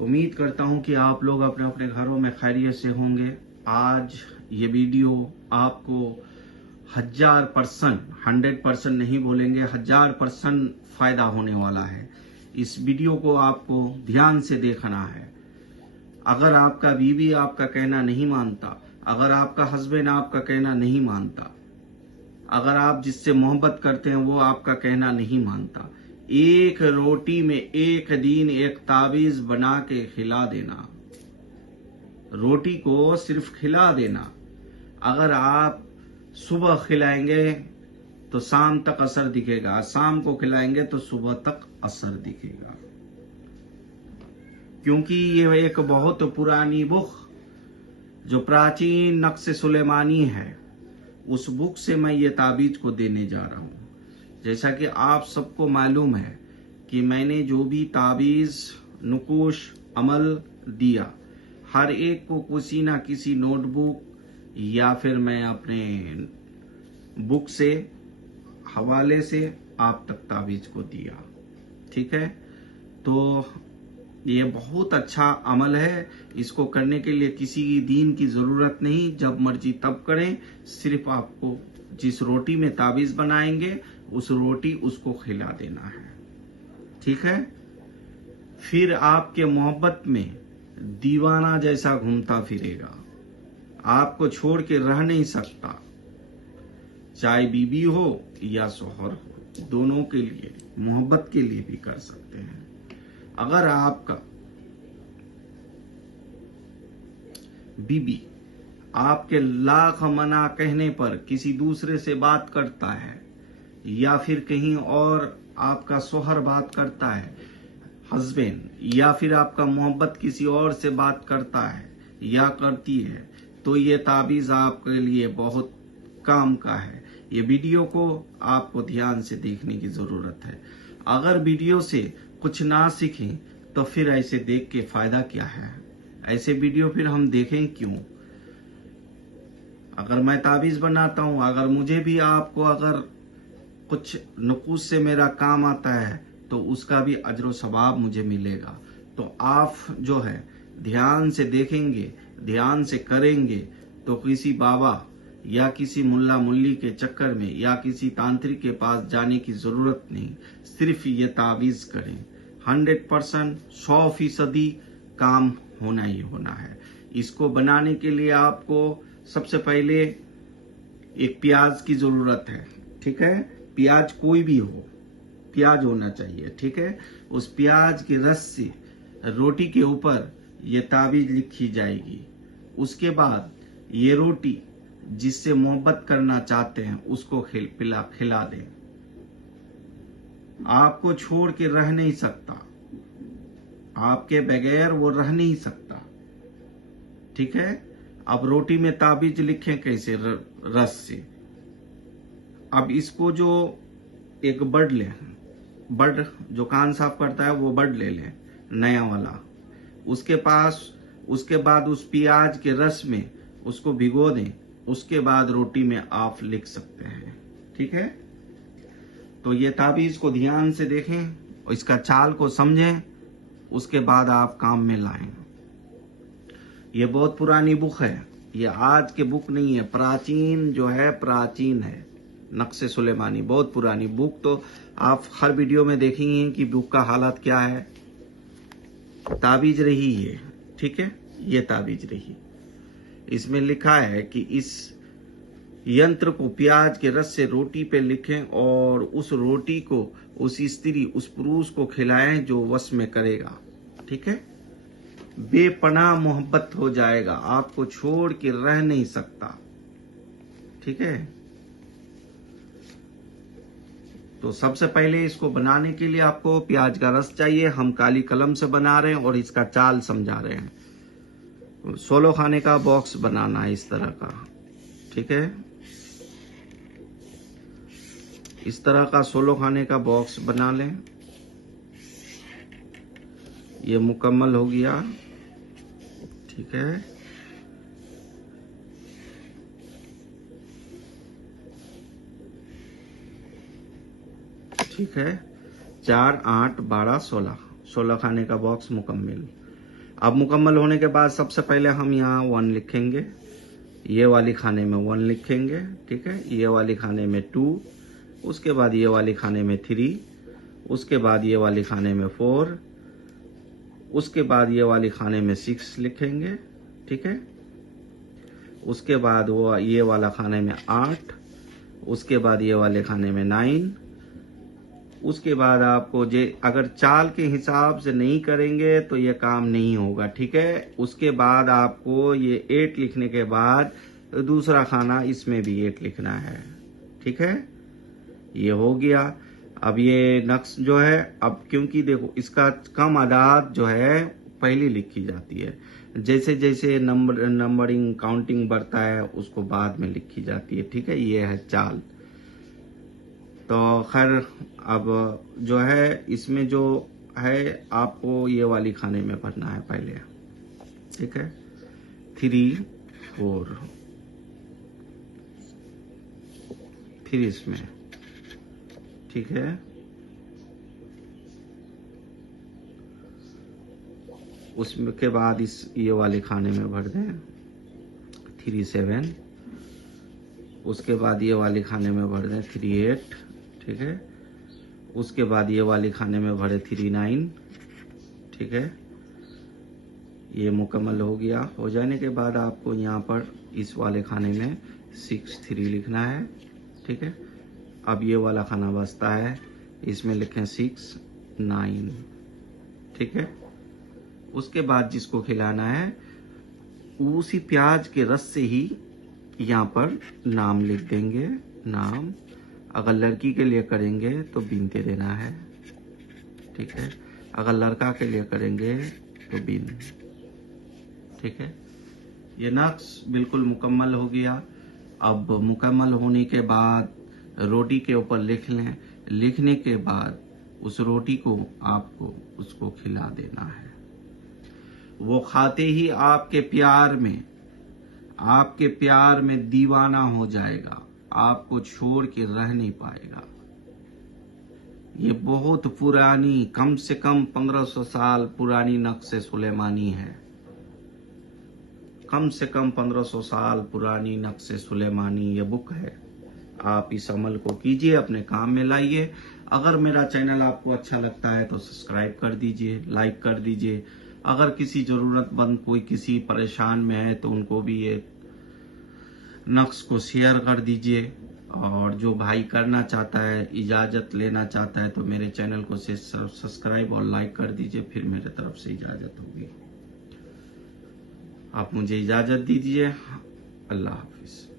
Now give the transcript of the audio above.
उम्मीद करता हूं कि आप लोग अपने अपने घरों में खैरियत से होंगे। आज ये वीडियो आपको 1000%, 100% नहीं बोलेंगे, 1000% फायदा होने वाला है। इस वीडियो को आपको ध्यान से देखना है। अगर आपका बीवी आपका कहना नहीं मानता, अगर आपका हस्बैंड आपका कहना नहीं मानता, अगर आप जिससे मोहब्बत करते हैं वो आपका कहना नहीं मानता, एक रोटी में एक दिन एक ताबीज बना के खिला देना। रोटी को सिर्फ खिला देना। अगर आप सुबह खिलाएंगे तो शाम तक असर दिखेगा, शाम को खिलाएंगे तो सुबह तक असर दिखेगा। क्योंकि ये एक बहुत पुरानी बुक जो प्राचीन नक्शे सुलेमानी है, उस बुक से मैं ये ताबीज को देने जा रहा हूं। जैसा कि आप सबको मालूम है कि मैंने जो भी ताबीज नुकुश अमल दिया, हर एक को किसी ना किसी नोटबुक या फिर मैं अपने बुक से हवाले से आप तक ताबीज को दिया। ठीक है, तो ये बहुत अच्छा अमल है। इसको करने के लिए किसी दीन की जरूरत नहीं, जब मर्जी तब करें। सिर्फ आपको जिस रोटी में ताबीज बनाएंगे उस रोटी उसको खिला देना है। ठीक है, फिर आपके मोहब्बत में दीवाना जैसा घूमता फिरेगा, आपको छोड़ के रह नहीं सकता। चाहे बीवी हो या शौहर हो, दोनों के लिए, मोहब्बत के लिए भी कर सकते हैं। अगर आपका बीबी आपके लाख मना कहने पर किसी दूसरे से बात करता है, या फिर कहीं और आपका शौहर बात करता है, हस्बैंड, या फिर आपका मोहब्बत किसी और से बात करता है या करती है, तो ये ताबीज आपके लिए बहुत काम का है। ये वीडियो को आपको ध्यान से देखने की जरूरत है। अगर वीडियो से कुछ ना सीखें तो फिर ऐसे देख के फायदा क्या है? ऐसे वीडियो फिर हम देखें क्यों? अगर मैं ताबीज बनाता हूं, अगर मुझे भी आपको अगर कुछ नुकूस से मेरा काम आता है तो उसका भी अजर सवाब मुझे मिलेगा। तो आप जो है ध्यान से देखेंगे, ध्यान से करेंगे, तो किसी बाबा या किसी मुल्ला मुल्ली के चक्कर में या किसी तांत्रिक के पास जाने की जरूरत नहीं। सिर्फ ये ताबीज करें, 100%, 100% काम होना ही होना है। इसको बनाने के लिए आपको सबसे पहले एक प्याज की जरूरत है। ठीक है, प्याज कोई भी हो, प्याज होना चाहिए। ठीक है, उस प्याज के रस से रोटी के ऊपर ये ताबीज लिखी जाएगी। उसके बाद ये रोटी जिससे मोहब्बत करना चाहते हैं उसको खिला दें। आपको छोड़ के रह नहीं सकता, आपके बगैर वो रह नहीं सकता। ठीक है, अब रोटी में ताबीज लिखें कैसे? रस से। अब इसको जो एक बड ले, बड जो कान साफ करता है वो बड ले लें, नया वाला। उसके बाद उस प्याज के रस में उसको भिगो दें। उसके बाद रोटी में आप लिख सकते हैं। ठीक है, तो ये ताबीज को ध्यान से देखें और इसका चाल को समझें, उसके बाद आप काम में लाएं। ये बहुत पुरानी बुक है, ये आज के बुक नहीं है, प्राचीन जो है प्राचीन है, नक्शे सुलेमानी, बहुत पुरानी बुक। तो आप हर वीडियो में देखेंगे कि बुक का हालत क्या है। ताबीज रही है। ठीक है, ये ताबीज रही। इसमें लिखा है कि इस यंत्र को प्याज के रस से रोटी पे लिखें और उस रोटी को उस स्त्री, उस पुरुष को खिलाएं जो वश में करेगा। ठीक है, बेपनाह मोहब्बत हो जाएगा, आपको छोड़ के रह नहीं सकता। ठीक है, तो सबसे पहले इसको बनाने के लिए आपको प्याज का रस चाहिए। हम काली कलम से बना रहे हैं और इसका चाल समझा रहे हैं। 16 खाने का बॉक्स बनाना है इस तरह का। ठीक है, इस तरह का 16 खाने का बॉक्स बना लें। ये मुकम्मल हो गया। ठीक है, ठीक है, 4, 8, 12, 16 खाने का बॉक्स मुकम्मल। अब मुकम्मल होने के बाद सबसे पहले हम यहाँ 1 लिखेंगे, ये वाली खाने में 1 लिखेंगे, ठीक है। ये वाली खाने में 2, उसके बाद ये वाली खाने में 3, उसके बाद ये वाली खाने में 4, उसके बाद ये वाली खाने में 6 लिखेंगे, ठीक है। उसके बाद वो ये वाला खाने में 8, उसके बाद ये वाले खाने में 9, उसके बाद आपको अगर चाल के हिसाब से नहीं करेंगे तो ये काम नहीं होगा, ठीक है। उसके बाद आपको ये 8 लिखने के बाद दूसरा खाना इसमें भी 8 लिखना है, ठीक है। ये हो गया। अब ये नक्श जो है, अब क्योंकि देखो इसका कम आदाद जो है पहले लिखी जाती है, जैसे जैसे नंबरिंग काउंटिंग बढ़ता है उसको बाद में लिखी जाती है, ठीक है। ये है चाल। तो खैर अब जो है इसमें जो है आपको ये वाली खाने में भरना है पहले, ठीक है। 3 4 फिर इसमें, ठीक है। उसमें के बाद ये वाले खाने में भर दें 3 7, उसके बाद ये वाले खाने में भर दें 3 8, ठीक है। उसके बाद ये वाले खाने में भरे 3 9, ठीक है। ये मुकम्मल हो गया। हो जाने के बाद आपको यहाँ पर इस वाले खाने में 6 3 लिखना है, ठीक है। अब ये वाला खाना बचता है, इसमें लिखें 6 9, ठीक है। उसके बाद जिसको खिलाना है उसी प्याज के रस से ही यहाँ पर नाम लिख देंगे, नाम। अगर लड़की के लिए करेंगे तो बिन दे देना है, ठीक है। अगर लड़का के लिए करेंगे तो बिन, ठीक है। ये नक्श बिल्कुल मुकम्मल हो गया। अब मुकम्मल होने के बाद रोटी के ऊपर लिख लें। लिखने के बाद उस रोटी को आपको उसको खिला देना है। वो खाते ही आपके प्यार में दीवाना हो जाएगा, आपको छोड़ के रह नहीं पाएगा। ये बहुत पुरानी, कम से कम 1500 साल पुरानी नक्श सुलेमानी है। कम से कम 1500 साल पुरानी नक्श सुलेमानी ये बुक है। आप इस अमल को कीजिए, अपने काम में लाइए। अगर मेरा चैनल आपको अच्छा लगता है तो सब्सक्राइब कर दीजिए, लाइक कर दीजिए। अगर किसी जरूरतमंद कोई किसी परेशान में है तो उनको भी ये नक्श को शेयर कर दीजिए। और जो भाई करना चाहता है, इजाजत लेना चाहता है तो मेरे चैनल को सब्सक्राइब और लाइक कर दीजिए, फिर मेरे तरफ से इजाजत होगी। आप मुझे इजाजत दीजिए। अल्लाह हाफिज।